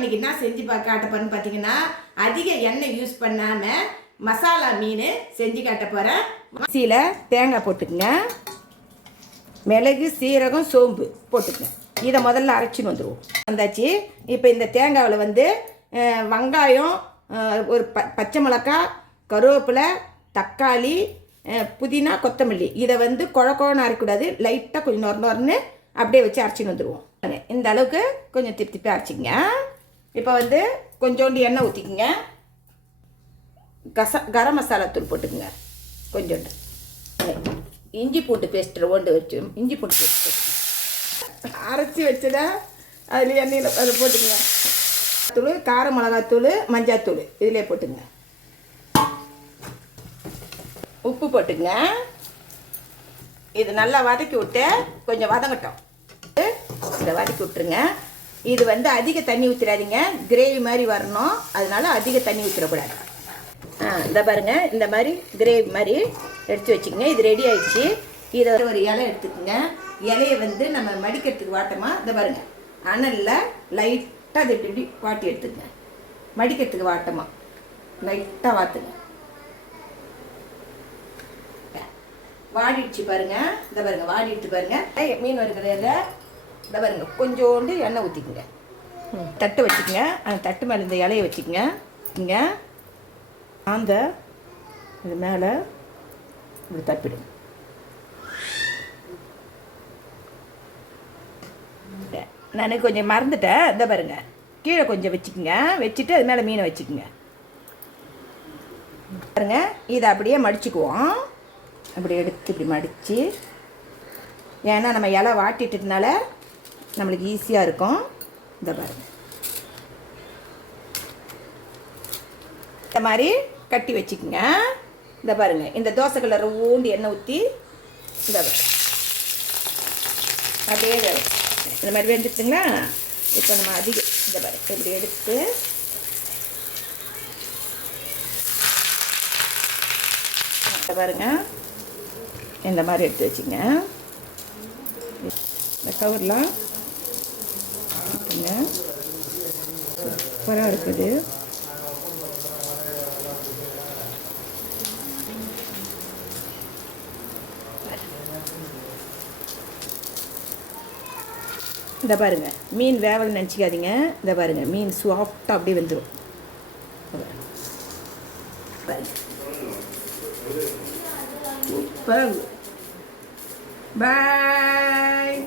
இன்னைக்கு என்ன செஞ்சு பா காட்டப்போன்னு பார்த்தீங்கன்னா அதிக எண்ணெய் யூஸ் பண்ணாமல் மசாலா மீன் செஞ்சு காட்ட போகிறேன் மிக்சியில் தேங்காய் போட்டுக்குங்க. மிளகு சீரகம் சோம்பு போட்டுக்கங்க. இதை முதல்ல அரைச்சின்னு வந்துடுவோம் வந்தாச்சு. இப்போ இந்த தேங்காவில் வந்து வெங்காயம் ஒரு ப பச்சை மிளகாய் கருவேப்பிலை தக்காளி புதினா கொத்தமல்லி. இதை வந்து குழ அரைக்கூடாது லைட்டாக கொஞ்சம் நொறு நொறுன்னு அப்படியே வச்சு அரைச்சின்னு வந்துடுவோம் இந்த அளவுக்கு கொஞ்சம் திருப்பி திருப்பி அரைச்சிங்க இப்போ வந்து கொஞ்சோண்டு எண்ணெய் ஊற்றிக்குங்க கச கரம் மசாலா தூள் போட்டுக்குங்க. கொஞ்சோண்டு. இஞ்சி பூண்டு பேஸ்ட்டு ஓண்டு வச்சு இஞ்சி பூண்டு பேஸ்ட் அரைச்சி வச்சதை அதில் எண்ணெயில் அதை போட்டுக்குங்க. தூள் கார மிளகாத்தூள் மஞ்சாத்தூள் இதிலே போட்டுங்க உப்பு போட்டுங்க இது நல்லா வதக்கி விட்டு கொஞ்சம் வதங்கட்டும். இதை வதக்கி விட்டுருங்க. இது வந்து அதிக தண்ணி ஊற்றிடாதீங்க கிரேவி மாதிரி வரணும். அதனால அதிக தண்ணி ஊற்றிடக்கூடாது ஆ இந்த பாருங்க. இந்த மாதிரி கிரேவி மாதிரி எடுத்து வச்சுக்கோங்க. இது ரெடி ஆயிடுச்சு. இதை ஒரு இலை எடுத்துக்கோங்க. இலையை வந்து நம்ம மடிக்கிறதுக்கு வாட்டமா? இந்த பாருங்க. அனலில் லைட்டாக அதை இப்படி இப்படி வாட்டி எடுத்துக்கங்க. மடிக்கிறதுக்கு வாட்டமா? லைட்டாக வாத்துங்க. வாடிடுச்சு பாருங்க. இந்த பாருங்க. வாடிடுச்சு பாருங்க. மீன் வருகிறத இதை பாருங்க கொஞ்சோண்டு எண்ணெய் ஊற்றிக்குங்க தட்டு வச்சுக்கோங்க. அந்த தட்டு மேலே இந்த இலையை வச்சுக்கோங்க. இங்கே அந்த இது மேலே இப்படி தப்பிடுங்க நான் கொஞ்சம் மறந்துட்டேன். இந்த பாருங்க. கீழே கொஞ்சம் வச்சுக்கோங்க. வச்சுட்டு அது மேலே மீனை வச்சுக்கோங்க. பாருங்க இதை அப்படியே மடிச்சுக்குவோம். அப்படி எடுத்து இப்படி மடித்து ஏன்னா நம்ம இலை வாட்டிட்டதுனால நம்மளுக்கு ஈஸியாக இருக்கும். இந்த பாருங்க. இந்த மாதிரி கட்டி வச்சுக்கோங்க. இந்த பாருங்க. இந்த தோசை கலர் ஊண்டு எண்ணெய் ஊற்றி இந்த பாருங்க. அப்படியே இந்த மாதிரி வெந்துட்டுங்களா இப்போ நம்ம அதிக இந்த பாருங்க. இப்படி எடுத்து பாருங்க. இந்த மாதிரி எடுத்து வச்சுங்க இந்த கவர்லாம் பாருங்க சூப்பராக இருக்குது இந்த பாருங்க மீன் வேவல் நினச்சிக்காதீங்க இந்த பாருங்க மீன் சாஃப்டாக அப்படியே வந்துடும் சூப்பராக பாய்